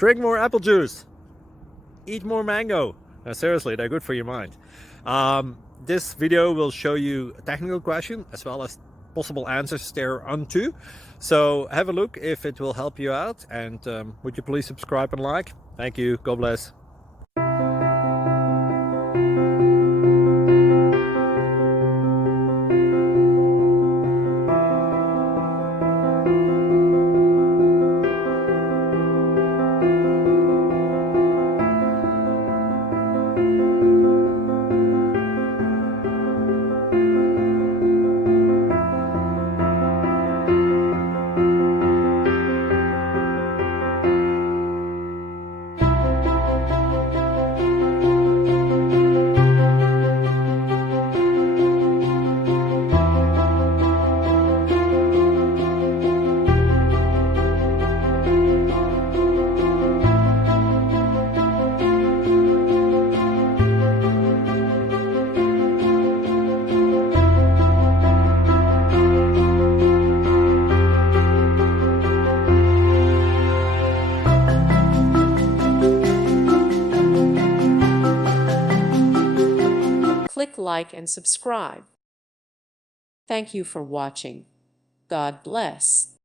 Drink more apple juice. Eat more mango. Seriously, they're good for your mind. This video will show you a technical question as well as possible answers thereunto. So have a look if it will help you out, and would you please subscribe and like? Thank you. God bless. Click like and subscribe. Thank you for watching. God bless.